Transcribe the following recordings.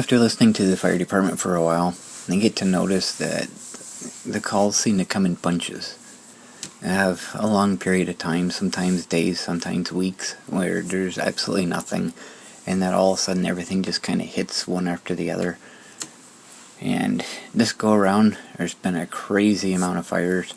After listening to the fire department for a while, I get to notice that the calls seem to come in bunches. I have a long period of time, sometimes days, sometimes weeks, where there's absolutely nothing, and then all of a sudden everything just kind of hits one after the other. And this go around, there's been a crazy amount of fires,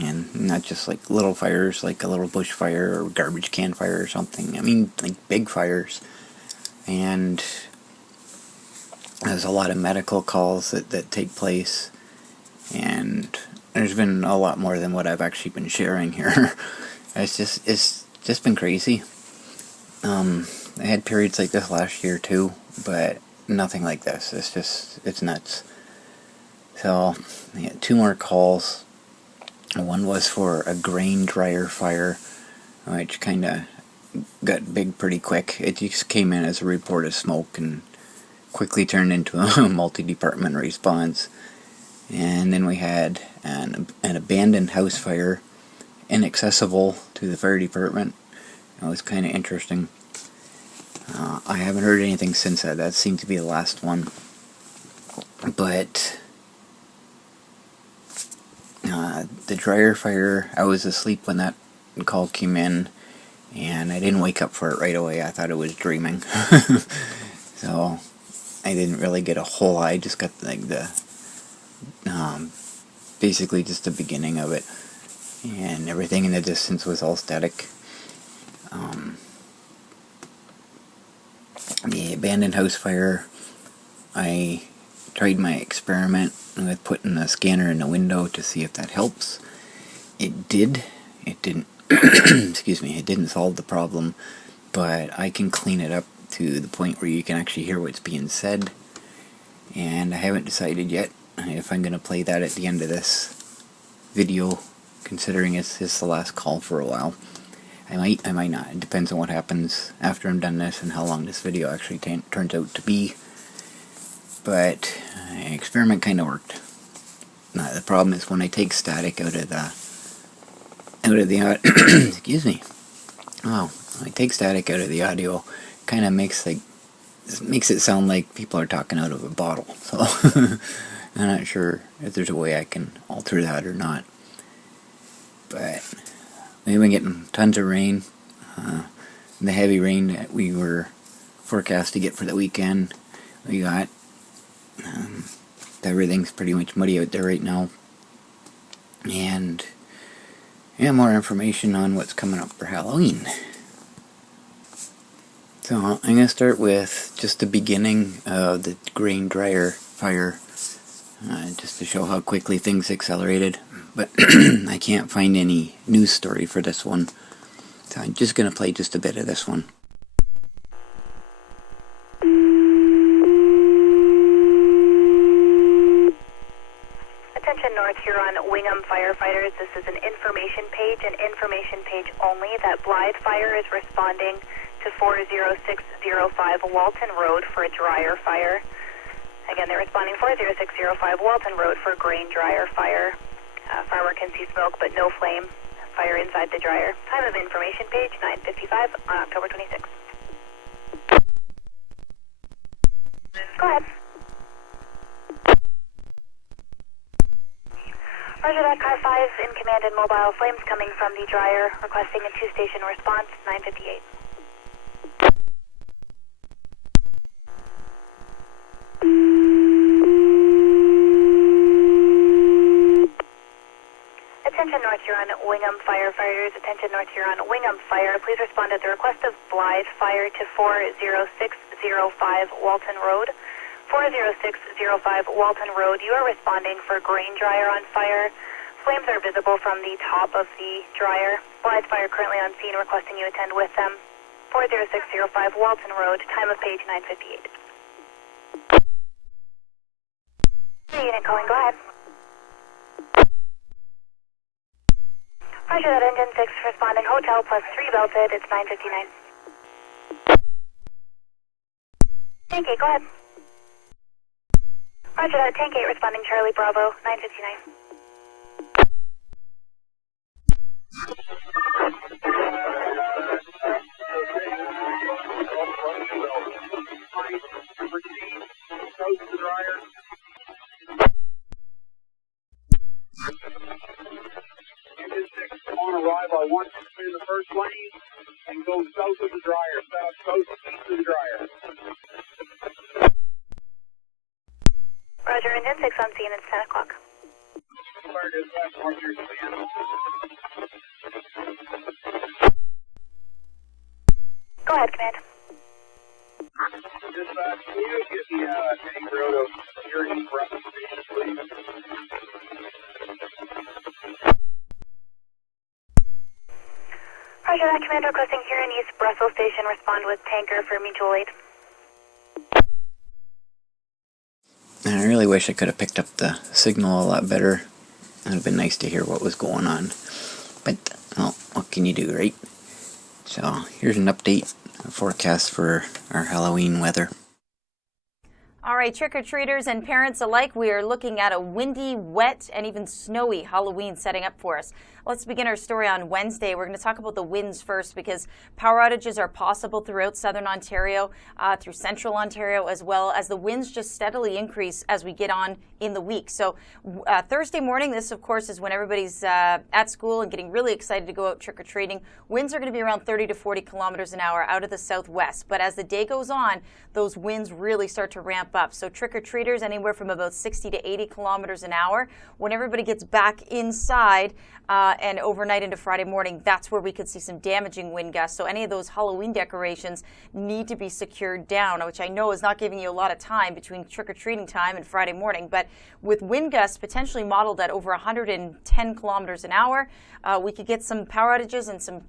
and not just like little fires, like a little bush fire or garbage can fire or something. I mean, like big fires. And there's a lot of medical calls that take place, and there's been a lot more than what I've actually been sharing here. It's just been crazy. I had periods like this last year too, but nothing like this. It's nuts. So, I had 2 more calls. One was for a grain dryer fire, which kind of got big pretty quick. It just came in as a report of smoke and quickly turned into a multi-department response. And then we had an abandoned house fire, inaccessible to the fire department. It was kind of interesting. I haven't heard anything since that. That seemed to be the last one. But the dryer fire, I was asleep when that call came in, and I didn't wake up for it right away. I thought it was dreaming. So I didn't really get a whole lot. I just got like basically just the beginning of it, and everything in the distance was all static. The abandoned house fire, I tried my experiment with putting a scanner in the window to see if that helps. It did. It didn't excuse me, it didn't solve the problem, but I can clean it up to the point where you can actually hear what's being said. And I haven't decided yet if I'm going to play that at the end of this video, considering it's the last call for a while. I might not. It depends on what happens after I'm done this and how long this video actually turns out to be. But the experiment kind of worked. The problem is when I take static out of the excuse me. Wow, when I take static out of the audio, kind of makes it sound like people are talking out of a bottle. So I'm not sure if there's a way I can alter that or not. But we've been getting tons of rain. The heavy rain that we were forecast to get for the weekend, we got. Everything's pretty much muddy out there right now. And yeah, more information on what's coming up for Halloween. So I'm going to start with just the beginning of the grain dryer fire, just to show how quickly things accelerated. But I can't find any news story for this one, so I'm just going to play just a bit of this one. Attention North Huron Wingham firefighters, this is an information page and information page only that Blythe Fire is responding to 40605 Walton Road for a dryer fire. Again, they're responding 40605 Walton Road for a grain dryer fire. Farmer can see smoke but no flame. Fire inside the dryer. Time of information page 9:55 on October 26th. Go ahead. Roger that, car 5 in command and mobile. Flames coming from the dryer. Requesting a 2-station response 9:58. Attention North Huron Wingham firefighters, attention North Huron Wingham Fire. Please respond at the request of Blythe Fire to 40605 Walton Road. 40605 Walton Road, you are responding for grain dryer on fire. Flames are visible from the top of the dryer. Blythe Fire currently on scene, requesting you attend with them. 40605 Walton Road, time of page 9:58. Unit calling, go ahead. Roger that, engine 6 responding, hotel plus 3 belted, it's 9:59. Tank 8, go ahead. Roger that, Tank 8 responding, Charlie Bravo, 9:59. once in the first lane and go south of the dryer, southeast of the dryer. Roger, engine 6 on scene, it's 10 o'clock. Fire dispatch, mark your command. Go ahead, command. Dispatch, can you get the tanker out of your East Russell Station, please? Roger that, command requesting here in East Brussels Station, respond with tanker for mutual aid. And I really wish I could have picked up the signal a lot better. It would have been nice to hear what was going on. But, well, what can you do, right? So, here's an update, a forecast for our Halloween weather. All right, trick-or-treaters and parents alike, we are looking at a windy, wet, and even snowy Halloween setting up for us. Let's begin our story on Wednesday. We're going to talk about the winds first because power outages are possible throughout southern Ontario, through central Ontario, as well as the winds just steadily increase as we get on in the week. So Thursday morning, this of course is when everybody's at school and getting really excited to go out trick-or-treating. Winds are going to be around 30 to 40 kilometers an hour out of the southwest. But as the day goes on, those winds really start to ramp up. So trick-or-treaters anywhere from about 60 to 80 kilometers an hour. When everybody gets back inside and overnight into Friday morning, that's where we could see some damaging wind gusts. So any of those Halloween decorations need to be secured down, which I know is not giving you a lot of time between trick-or-treating time and Friday morning. But with wind gusts potentially modeled at over 110 kilometers an hour, we could get some power outages and some,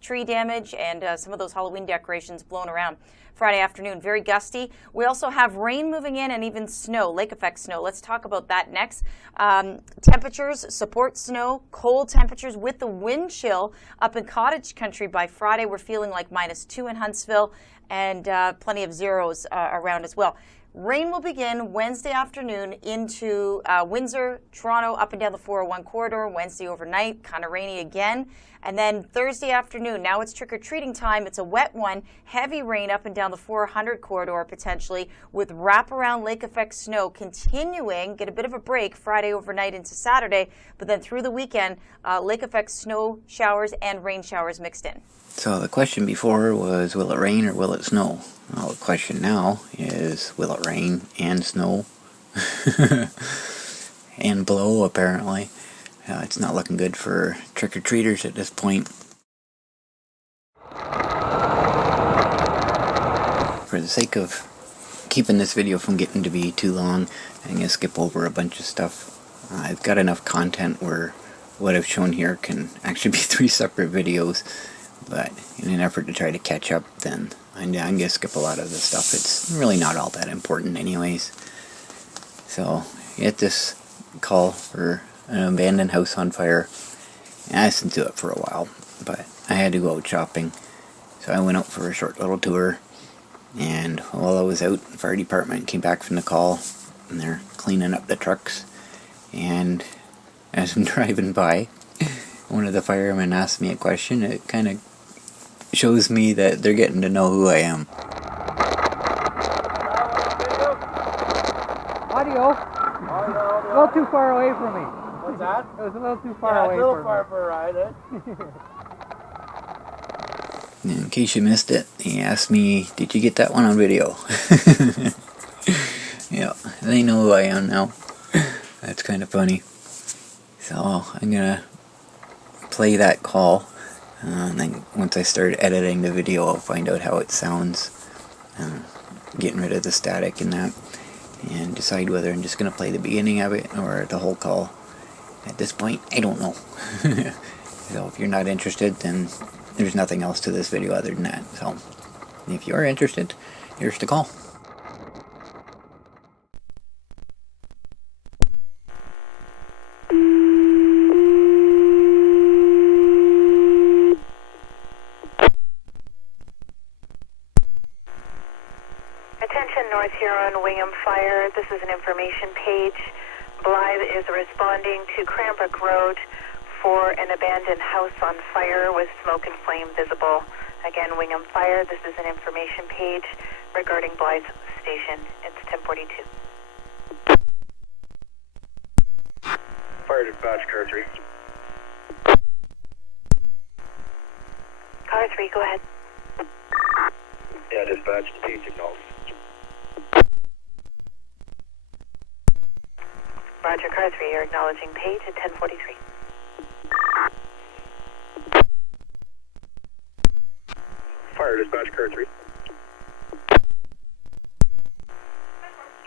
tree damage and some of those Halloween decorations blown around Friday afternoon. Very gusty. We also have rain moving in and even snow, lake effect snow. Let's talk about that next. Temperatures support snow, cold temperatures with the wind chill up in cottage country by Friday. We're feeling like -2 in Huntsville and plenty of zeros around as well. Rain will begin Wednesday afternoon into Windsor, Toronto, up and down the 401 corridor. Wednesday overnight, kind of rainy again. And then Thursday afternoon, now it's trick-or-treating time. It's a wet one. Heavy rain up and down the 400 corridor potentially with wraparound lake effect snow continuing. Get a bit of a break Friday overnight into Saturday. But then through the weekend, lake effect snow showers and rain showers mixed in. So the question before was, will it rain or will it snow? Well, the question now is, will it rain and snow? And blow, apparently. It's not looking good for trick-or-treaters at this point. For the sake of keeping this video from getting to be too long, I'm going to skip over a bunch of stuff. I've got enough content where what I've shown here can actually be 3 separate videos. But in an effort to try to catch up, then I'm going to skip a lot of the stuff. It's really not all that important anyways. So, get this call for an abandoned house on fire. And I listened to it for a while, but I had to go out shopping. So I went out for a short little tour. And while I was out, the fire department came back from the call. And they're cleaning up the trucks. And as I'm driving by, one of the firemen asked me a question. It kind of shows me that they're getting to know who I am. Audio? A little too far away from me. What's that? It was a little too far away a little for far me. for a ride, eh? In case you missed it, he asked me, did you get that one on video? Yeah, they know who I am now. That's kind of funny. So, I'm gonna play that call. And then once I start editing the video, I'll find out how it sounds. Getting rid of the static and that. And decide whether I'm just going to play the beginning of it or the whole call. At this point, I don't know. So if you're not interested, then there's nothing else to this video other than that. So if you are interested, here's the call. Attention North Huron Wingham Fire. This is an information page. Blythe is responding to Cranbrook Road for an abandoned house on fire with smoke and flame visible. Again, Wingham Fire. This is an information page regarding Blythe Station. It's 1042. Fire dispatch, car 3. 3, go ahead. Yeah, dispatch, page acknowledged. Roger, car 3, you're acknowledging page at 1043. Fire dispatch, car 3.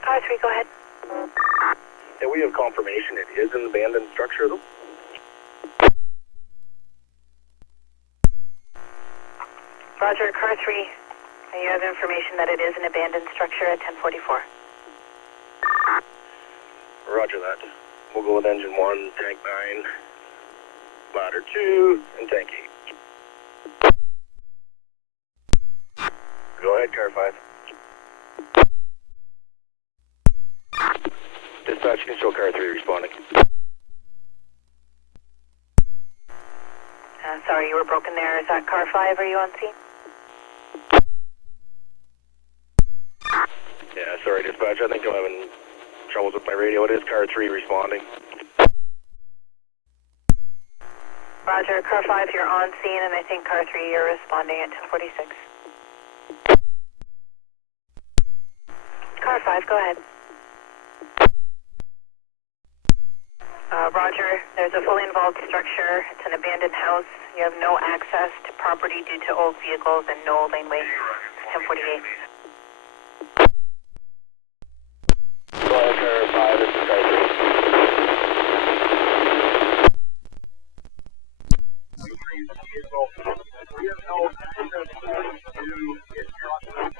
Car 3, go ahead. Yeah, we have confirmation it is an abandoned structure, though. Roger, car 3, you have information that it is an abandoned structure at 1044. Roger that. We'll go with engine 1, tank 9, ladder 2, and tank 8. Go ahead, car 5. Dispatch, can show car 3 responding. Sorry, you were broken there. Is that car 5? Are you on scene? Yeah, sorry, dispatch. I think I'm having troubles with my radio. It is car 3 responding. Roger, car 5, you're on scene, and I think car 3, you're responding at 1046. Car 5, go ahead. Roger, there's a fully involved structure. It's an abandoned house. You have no access to property due to old vehicles and no laneway. 1048. Go ahead, car 5. This is car 3. We have no access to instructions.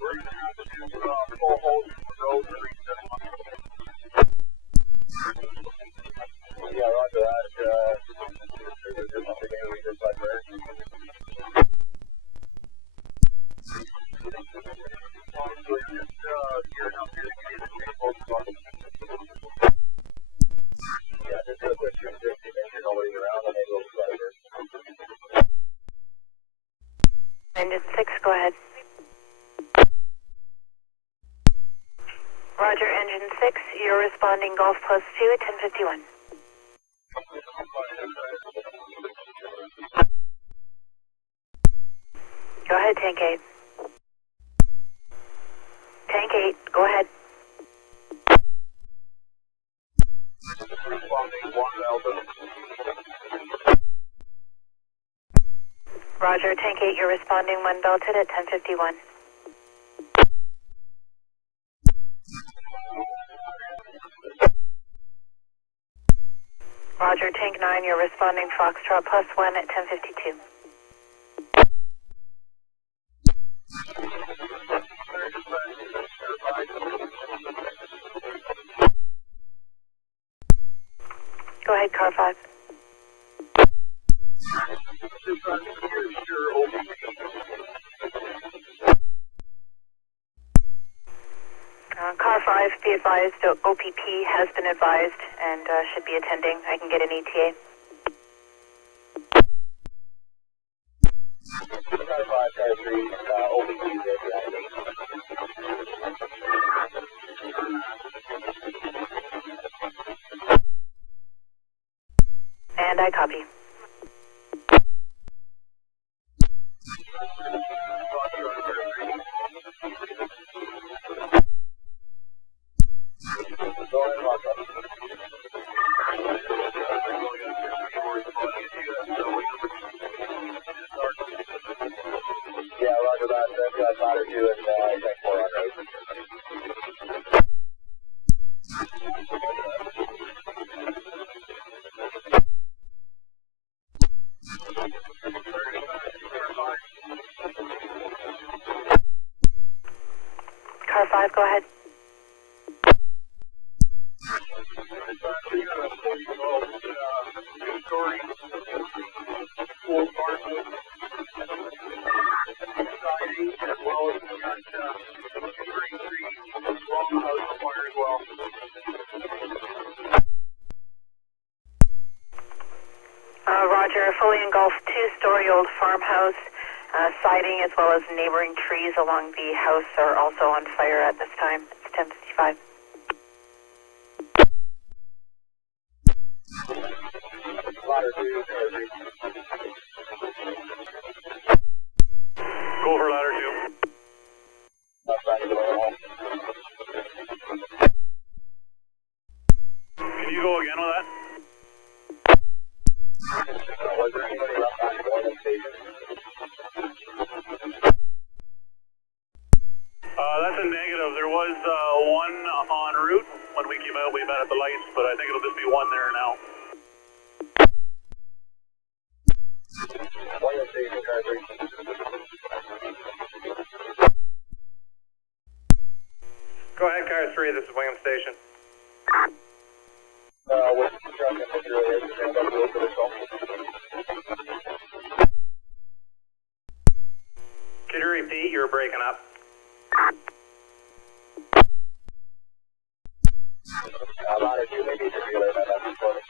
We're going to have to pull holes in the road to reach them. Yeah, roger that. There's something we just like there. Yeah, just do a quick 360, make sure nobody's around, and then go cyber. Engine 6, go ahead. Roger, engine 6, you're responding Golf Plus 2 at 1051. Go ahead, tank 8. Tank 8, go ahead. Responding 1,000. Roger, tank 8, you're responding 1 belted at 1051. Roger, tank 9, you're responding Foxtrot plus 1 at 1052. Go ahead, car 5. Car 5, be advised, OPP has been advised and should be attending. I can get an ETA. Car 5, car 3, OPP is there. And I copy. Yeah, roger that. I've got ladder 2 and tank 4 on route. Car 5, go ahead. Roger, fully engulfed two-story old farmhouse. Siding as well as neighboring trees along the house are also on fire at this time. It's 10:55. Ladder 2, car 3. go for ladder 2. Can you go again with that? Was there anybody left on the station? That's a negative. There was one en route when we came out. We met at the lights, but I think it'll just be one there now. Wingam station, car 3. Go ahead, car 3. This is Wingam Station. With the truck and the drill is stand up a little bit or so. Can you repeat? You were breaking up. Ladder 2, maybe you can relay that up for me.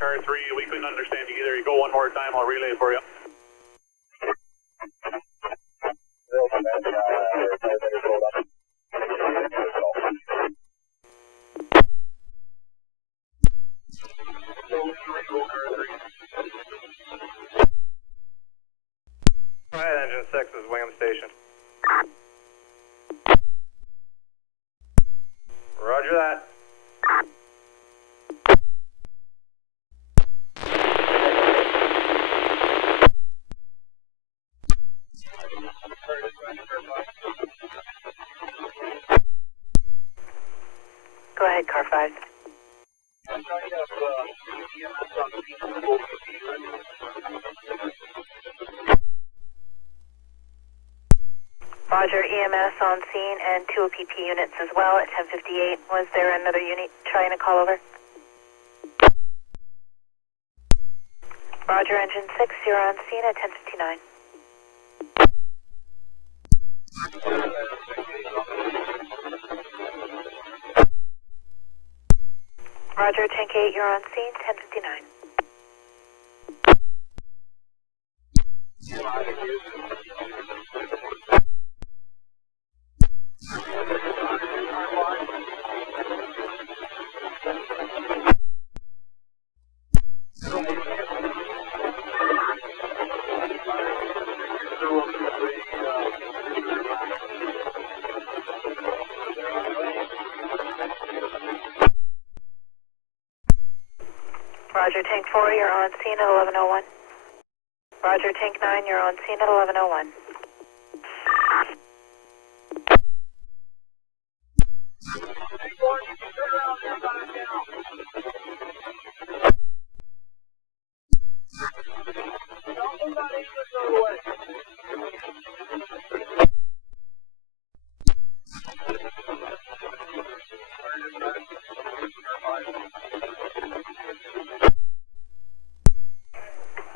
Car 3, we couldn't understand you either. You go one more time, I'll relay for you. They'll come in, better roll up. Go ahead, engine 6 is Wingam Station. Roger that. Go ahead, car 5. Roger, EMS on scene and 2 OPP units as well at 10:58. Was there another unit trying to call over? Roger, engine 6, you're on scene at 10:59. Roger, tank 8, you're on scene, 10:59. Roger, tank 4, you're on scene at 11:01. Roger, tank 9, you're on scene at 11:01.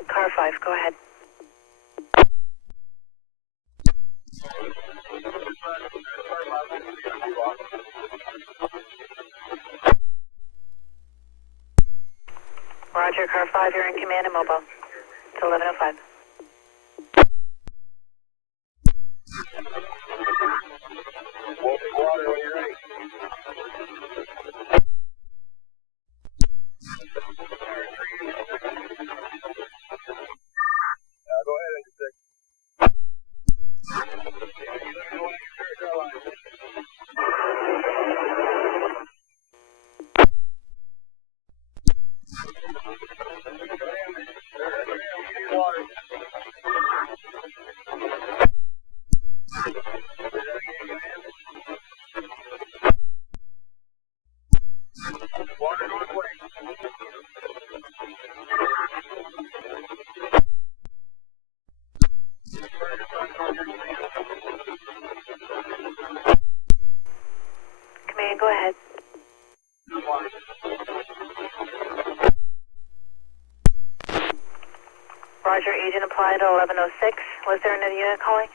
Car 5, go ahead. Roger, car 5, you're in command and mobile. It's 11:05. We'll take water when you're ready. Go ahead, engine 6. You let me know when you start your line. Water. Water northway. Command, go ahead. Roger, agent applied at 11:06. Was there another unit calling?